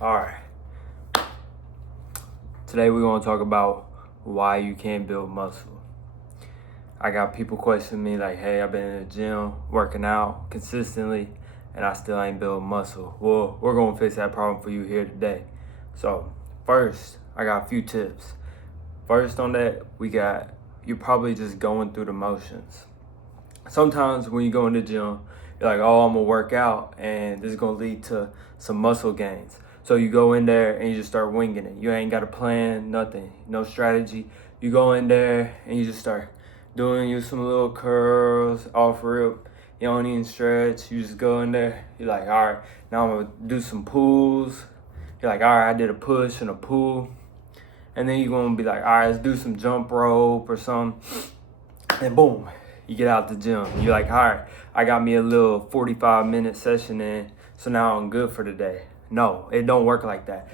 All right. Today we're going to talk about why you can't build muscle. I got people questioning me like, hey, I've been in the gym working out consistently and I still ain't building muscle. Well, we're going to fix that problem for you here today. So, first, I got a few tips. First on that, you're probably just going through the motions. Sometimes when you go in the gym, you're like, oh, I'm gonna work out and this is gonna lead to some muscle gains. So you go in there and you just start winging it. You ain't got a plan, nothing, no strategy. You go in there and you just start doing you some little curls off rip. You don't even stretch. You just go in there. You're like, all right, now I'm gonna do some pulls. You're like, all right, I did a push and a pull. And then you're gonna be like, all right, let's do some jump rope or something. And boom, you get out the gym. You're like, all right, I got me a little 45-minute session in, so now I'm good for the day. No, it don't work like that.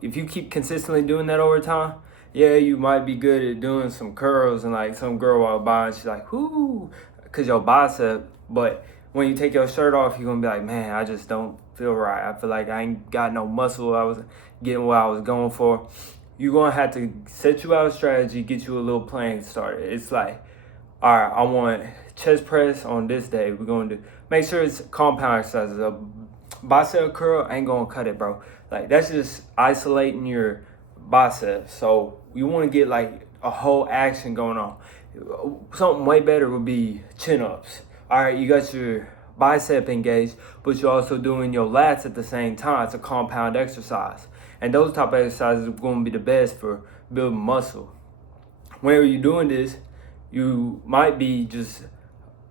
If you keep consistently doing that over time, yeah, you might be good at doing some curls and like some girl walk by and she's like, whoo, because your bicep. But when you take your shirt off, you're going to be like, man, I just don't feel right. I feel like I ain't got no muscle. I was getting what I was going for. You're going to have to set you out a strategy, get you a little plan started. It's like, all right, I want chest press on this day. We're going to make sure it's compound exercises. A bicep curl ain't going to cut it, bro. Like, that's just isolating your biceps. So you want to get like a whole action going on. Something way better would be chin-ups. All right, you got your bicep engaged, but you're also doing your lats at the same time. It's a compound exercise. And those type of exercises are going to be the best for building muscle. Whenever you're doing this, you might be just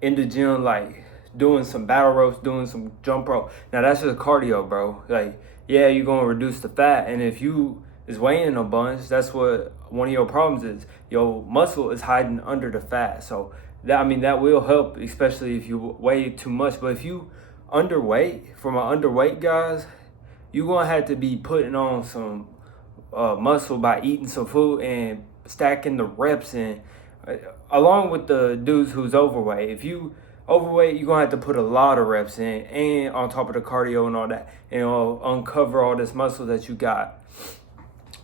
in the gym, like doing some battle ropes, doing some jump rope. Now that's just cardio, bro. Like, yeah, you're gonna reduce the fat, and if you is weighing a bunch, that's what one of your problems is. Your muscle is hiding under the fat. So that will help, especially if you weigh too much. But if you underweight, from an underweight guys, you're gonna have to be putting on some muscle by eating some food and stacking the reps in. Along with the dudes who's overweight. If you overweight, you're gonna have to put a lot of reps in and on top of the cardio and all that, and it'll uncover all this muscle that you got.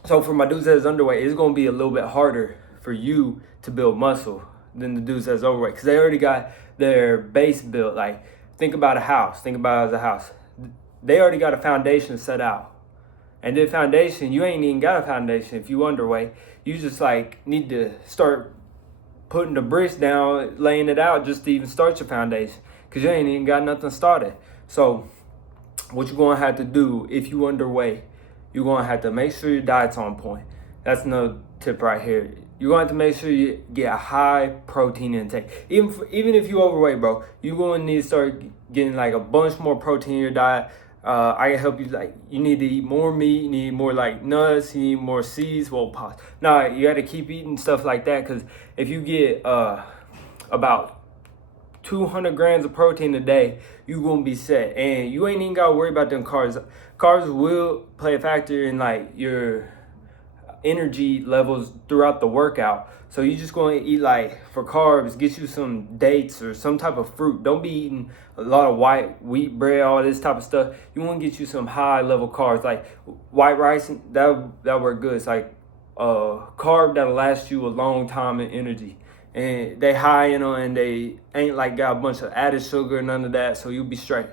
So for my dudes that's underweight, it's gonna be a little bit harder for you to build muscle than the dudes that's overweight, because they already got their base built. Like, think about a house. Think about it as a house. They already got a foundation set out. And the foundation, you ain't even got a foundation if you underweight. You just like need to start putting the bricks down, laying it out just to even start your foundation, because you ain't even got nothing started. So what you're going to have to do if you underweight, you're going to have to make sure your diet's on point. That's another tip right here. You're going to have to make sure you get a high protein intake. Even if you overweight, bro, you're going to need to start getting like a bunch more protein in your diet. I can help you. Like, you need to eat more meat, you need more like nuts, you need more seeds, pods. Now you got to keep eating stuff like that, because if you get about 200 grams of protein a day, you're gonna be set, and you ain't even gotta worry about them carbs. Carbs will play a factor in like your energy levels throughout the workout. So you just going to eat, like, for carbs, get you some dates or some type of fruit. Don't be eating a lot of white wheat bread, all this type of stuff. You want to get you some high level carbs, like white rice. That work good. It's like a carb that'll last you a long time in energy, and they high in on, and they ain't like got a bunch of added sugar, none of that. So you'll be straight.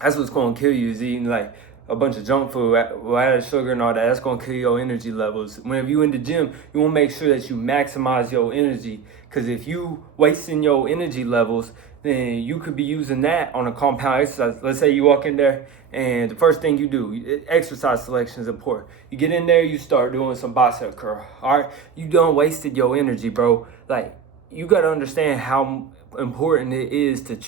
That's what's going to kill you, is eating like a bunch of junk food, added sugar and all that. That's going to kill your energy levels. Whenever you in the gym, you want to make sure that you maximize your energy, because if you wasting your energy levels, then you could be using that on a compound exercise. Let's say you walk in there and the first thing you do, exercise selection is important. You get in there, you start doing some bicep curl. All right, you done wasted your energy, bro. Like, you got to understand how important it is to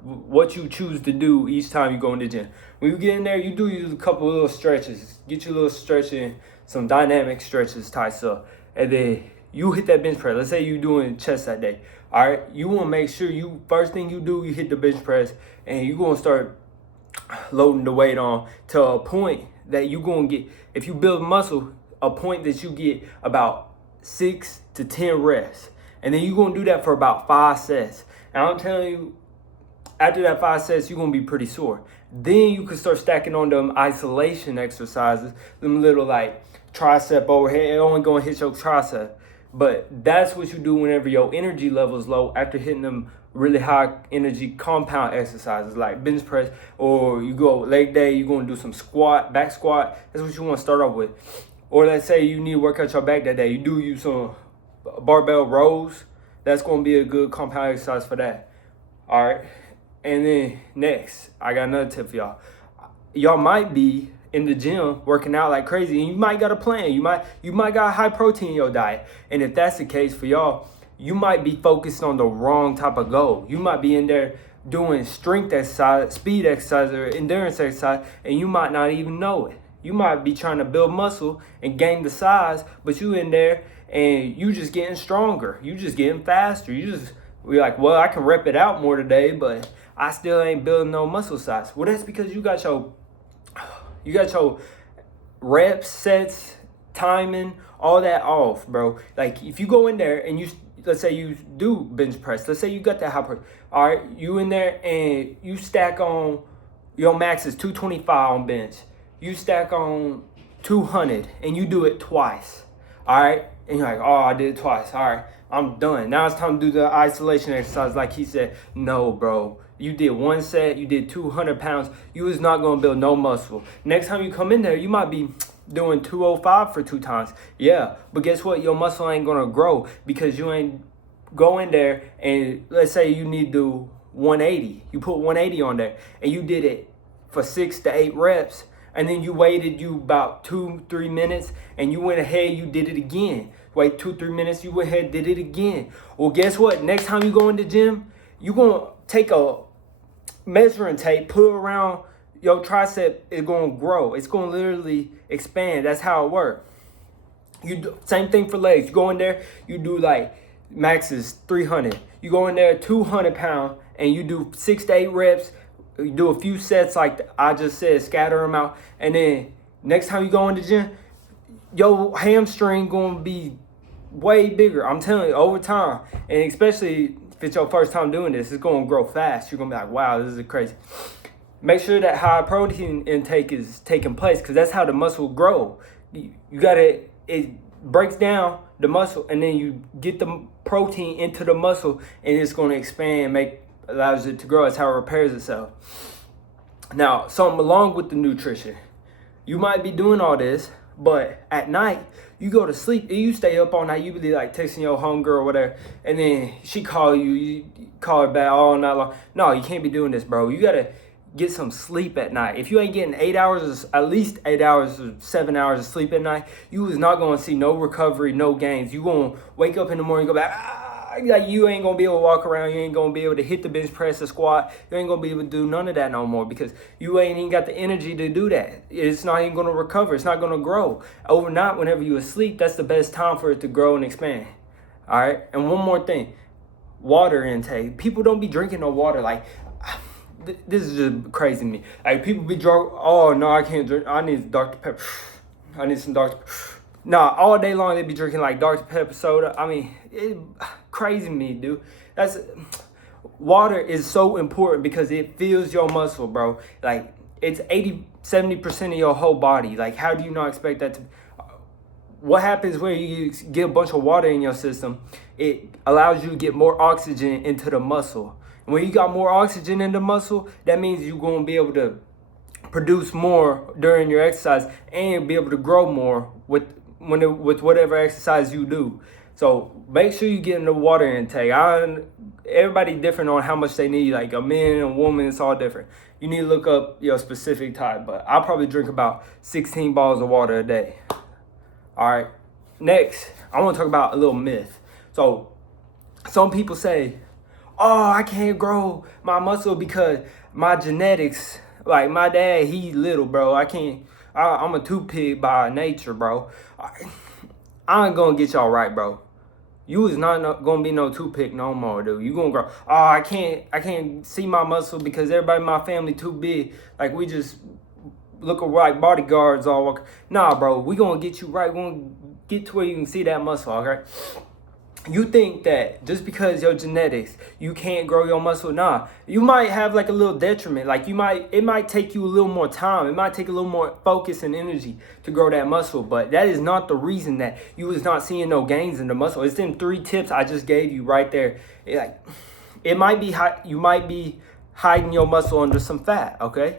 what you choose to do each time you go in the gym. When you get in there, you do use a couple of little stretches. Get your little stretch in, some dynamic stretches, type stuff. And then you hit that bench press. Let's say you're doing chest that day. All right, you want to make sure first thing you do, you hit the bench press, and you're going to start loading the weight on to a point that you're going to get, if you build muscle, a point that you get about 6 to 10 reps. And then you're going to do that for about 5 sets. And I'm telling you, after that 5 sets, you're going to be pretty sore. Then you can start stacking on them isolation exercises, them little like tricep overhead. It only going to hit your tricep. But that's what you do whenever your energy level is low after hitting them really high energy compound exercises like bench press, or you go leg day, you're going to do some squat, back squat. That's what you want to start off with. Or let's say you need to work out your back that day. You do use some barbell rows. That's going to be a good compound exercise for that. All right. And then next, I got another tip for y'all. Y'all might be in the gym working out like crazy, and you might got a plan. You might got high protein in your diet. And if that's the case for y'all, you might be focused on the wrong type of goal. You might be in there doing strength exercise, speed exercise, or endurance exercise, and you might not even know it. You might be trying to build muscle and gain the size, but you in there and you just getting stronger. You just getting faster. We're like, well, I can rep it out more today, but I still ain't building no muscle size. Well, that's because you got your reps, sets, timing, all that off, bro. Like if you go in there and let's say you do bench press. Let's say you got that high press. All right, you in there and you stack on, your max is 225 on bench. You stack on 200 and you do it twice. All right, and you're like, oh, I did it twice. All right, I'm done. Now it's time to do the isolation exercise like he said. No, bro. You did one set, you did 200 pounds. You was not going to build no muscle. Next time you come in there, you might be doing 205 for 2 times. Yeah, but guess what? Your muscle ain't going to grow because you ain't go in there and let's say you need to do 180. You put 180 on there and you did it for 6 to 8 reps. And then you waited about 2-3 minutes and you went ahead, you did it again. Wait 2-3 minutes, you went ahead, did it again. Well, guess what? Next time you go in the gym, you're going to take a measuring tape, put it around your tricep, is going to grow. It's going to literally expand. That's how it works. You do same thing for legs. You go in there, you do like max is 300. You go in there 200 pounds and you do 6 to 8 reps. You do a few sets like I just said, scatter them out. And then next time you go in the gym, your hamstring going to be way bigger. I'm telling you, over time. And especially if it's your first time doing this, it's going to grow fast. You're going to be like, wow, this is crazy. Make sure that high protein intake is taking place because that's how the muscle grow. You got to, it breaks down the muscle and then you get the protein into the muscle and it's going to expand, allows it to grow. That's how it repairs itself. Now, something along with the nutrition. You might be doing all this, but at night, you go to sleep and you stay up all night. You be like texting your homegirl or whatever, and then she call you call her back all night long. No, you can't be doing this, bro. You gotta get some sleep at night. If you ain't getting 8 hours, at least 8 hours or 7 hours of sleep at night, you is not gonna see no recovery, no gains. You gonna wake up in the morning and go back, like you ain't gonna be able to walk around, you ain't gonna be able to hit the bench press or squat, you ain't gonna be able to do none of that no more because you ain't even got the energy to do that. It's not even gonna recover, it's not gonna grow. Overnight, whenever you asleep, that's the best time for it to grow and expand. All right, and one more thing, water intake. People don't be drinking no water. Like, this is just crazy to me. Like, people be drunk, oh no, I can't drink, I need Dr. Pepper, I need some Dr. Pepper. Nah, all day long they be drinking like Dr. Pepper soda. I mean, it crazy to me, dude. Water is so important because it fills your muscle, bro. Like it's 70% of your whole body. Like how do you not expect that to? What happens when you get a bunch of water in your system? It allows you to get more oxygen into the muscle. And when you got more oxygen in the muscle, that means you're going to be able to produce more during your exercise and be able to grow more with whatever exercise you do. So make sure you get in the water intake. Everybody different on how much they need. Like a man and a woman, it's all different. You need to look up your specific type. But I probably drink about 16 bottles of water a day. All right. Next, I want to talk about a little myth. So some people say, oh, I can't grow my muscle because my genetics, like my dad, he's little, bro. I'm a toothpick by nature, bro. I ain't gonna get y'all right, bro. You is not gonna be no toothpick no more, dude. You gonna grow. Oh, I can't see my muscle because everybody in my family too big. Like we just look like bodyguards all walk. Nah, bro. We gonna get you right. We gonna get to where you can see that muscle, okay? you think that just because your genetics, you can't grow your muscle. Nah, you might have like a little detriment. Like it might take you a little more time. It might take a little more focus and energy to grow that muscle. But that is not the reason that you was not seeing no gains in the muscle. It's them 3 tips I just gave you right there. It might be you might be hiding your muscle under some fat, okay?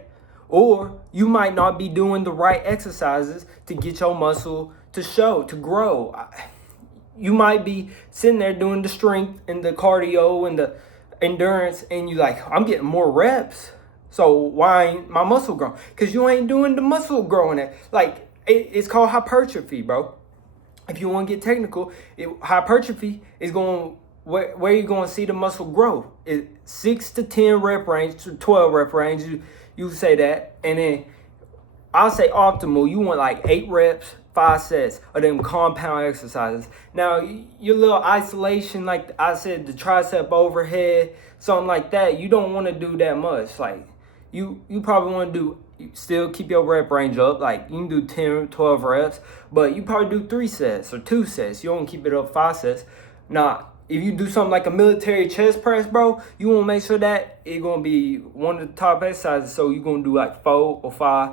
Or you might not be doing the right exercises to get your muscle to grow. You might be sitting there doing the strength and the cardio and the endurance, and you like, I'm getting more reps. So why ain't my muscle growing? Because you ain't doing the muscle growing. It's called hypertrophy, bro. If you want to get technical, hypertrophy is going where you're going to see the muscle grow. It's 6 to 10 rep range to 12 rep range. You say that, and then I'll say optimal. You want like 8 reps, 5 sets of them compound exercises. Now, your little isolation, like I said, the tricep overhead, something like that, you don't want to do that much. Like, you probably want to still keep your rep range up. Like, you can do 10, 12 reps, but you probably do 3 sets or 2 sets. You don't keep it up 5 sets. Now, if you do something like a military chest press, bro, you want to make sure that it's going to be one of the top exercises. So you're going to do like 4 or 5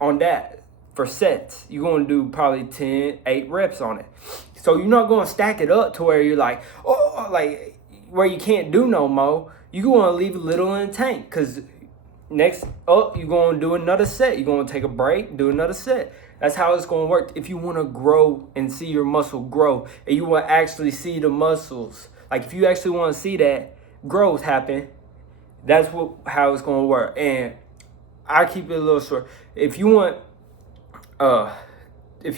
on that. For sets, you're going to do probably 8 reps on it. So you're not going to stack it up to where you're like, where you can't do no more. You're going to leave a little in the tank, because next up, you're going to do another set. You're going to take a break, do another set. That's how it's going to work. If you want to grow and see your muscle grow, and you want to actually see the muscles, like if you actually want to see that growth happen, that's how it's going to work. And I keep it a little short. If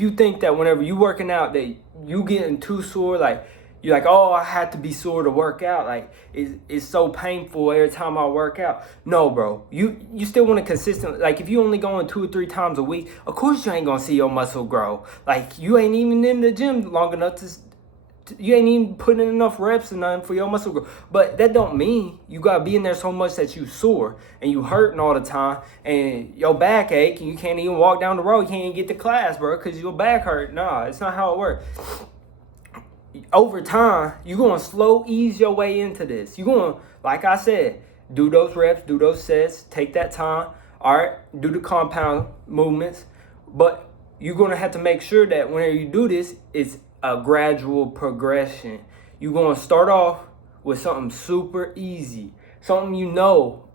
you think that whenever you working out that you getting too sore, like you're like, oh, I had to be sore to work out, like it's so painful every time I work out. No, bro, you still want to consistently, like if you only going 2 or 3 times a week, of course you ain't gonna see your muscle grow. Like you ain't even in the gym long enough you ain't even putting in enough reps and nothing for your muscle growth. But that don't mean you gotta be in there so much that you sore and you hurting all the time and your back ache and you can't even walk down the road. You can't even get to class, bro, because your back hurt. Nah, it's not how it works. Over time, you're gonna slow ease your way into this. You're gonna, like I said, do those reps, do those sets, take that time. All right, do the compound movements, but you're gonna have to make sure that whenever you do this, it's a gradual progression. You're going to start off with something super easy. Something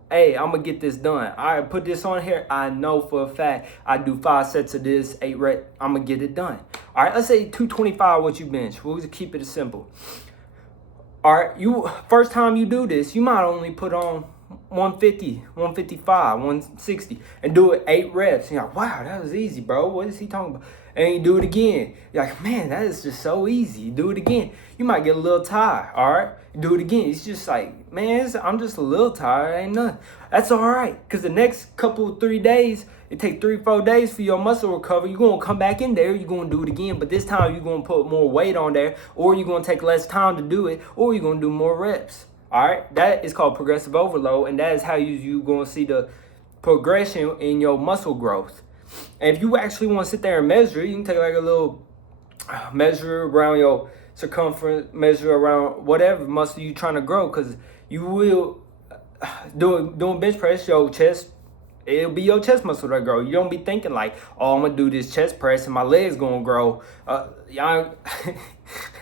hey, I'm going to get this done. I put this on here. I know for a fact I do 5 sets of this, 8 reps. I'm going to get it done. All right, let's say 225 what you bench. We'll just keep it simple. All right, first time you do this, you might only put on 150, 155, 160, and do it 8 reps. And you're like, wow, that was easy, bro. What is he talking about? And you do it again. You're like, man, that is just so easy. You do it again. You might get a little tired, all right? You do it again. It's just like, man, I'm just a little tired. Ain't nothing. That's all right. Because the next 3 days, it takes 3-4 days for your muscle recovery. You're going to come back in there. You're going to do it again. But this time, you're going to put more weight on there. Or you're going to take less time to do it. Or you're going to do more reps. All right? That is called progressive overload. And that is how you're going to see the progression in your muscle growth. And if you actually want to sit there and measure, you can take like a little measure around your circumference, measure around whatever muscle you're trying to grow, because you will, doing bench press, your chest, it'll be your chest muscle that grow. You don't be thinking like, oh, I'm going to do this chest press and my legs going to grow. Y'all,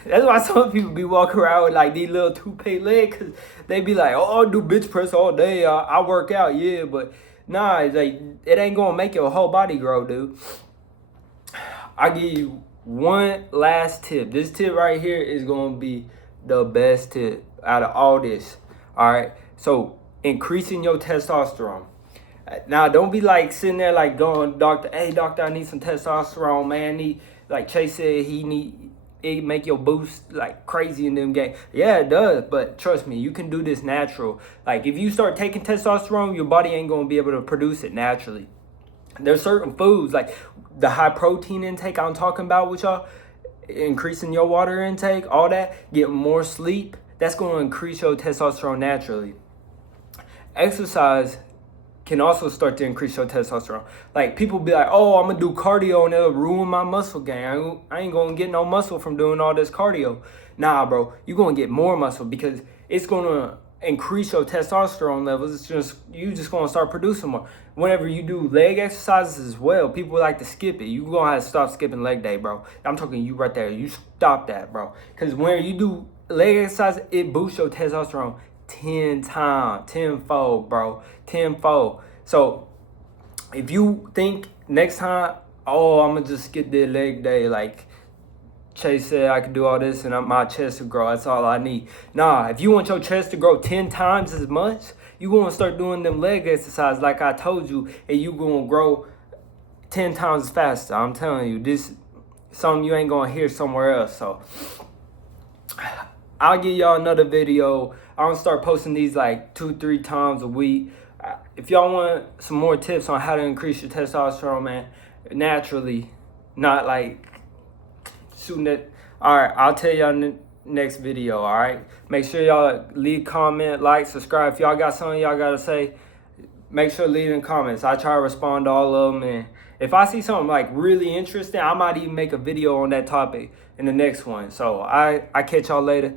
that's why some people be walking around with like these little toupee legs, because they be like, oh, I do bench press all day. I work out, yeah, but nah, it's like, it ain't gonna make your whole body grow, dude. I give you one last tip. This tip right here is gonna be the best tip out of all this. All right, so increasing your testosterone. Now, don't be like sitting there like going, doctor, hey doctor, I need some testosterone, man. Like Chase said, it make your boost like crazy in them games. Yeah, it does, but trust me, you can do this natural. Like if you start taking testosterone, your body ain't gonna be able to produce it naturally. There's certain foods like the high protein intake I'm talking about with y'all, increasing your water intake, all that, getting more sleep, that's gonna increase your testosterone naturally. Exercise can also start to increase your testosterone. Like people be like, oh, I'm gonna do cardio and it'll ruin my muscle gain. I ain't gonna get no muscle from doing all this cardio. Nah, bro, you're gonna get more muscle because it's gonna increase your testosterone levels. It's just you just gonna start producing more. Whenever you do leg exercises as well, people like to skip it. You gonna have to stop skipping leg day, bro. I'm talking you right there. You stop that, bro. Because when you do leg exercise, it boosts your testosterone 10 times, tenfold, bro, tenfold. So if you think next time, oh, I'm gonna just skip the leg day, like Chase said I could do all this and my chest will grow, that's all I need. Nah, if you want your chest to grow 10 times as much, you gonna start doing them leg exercises like I told you, and you gonna grow 10 times faster. I'm telling you, this something you ain't gonna hear somewhere else. So I'll give y'all another video. I'm gonna start posting these like 2-3 times a week. If y'all want some more tips on how to increase your testosterone, man, naturally, not like shooting it. All right, I'll tell y'all in the next video. All right, make sure y'all leave comment, like, subscribe. If y'all got something y'all gotta say, make sure to leave in the comments. I try to respond to all of them, and if I see something like really interesting, I might even make a video on that topic in the next one. So I catch y'all later.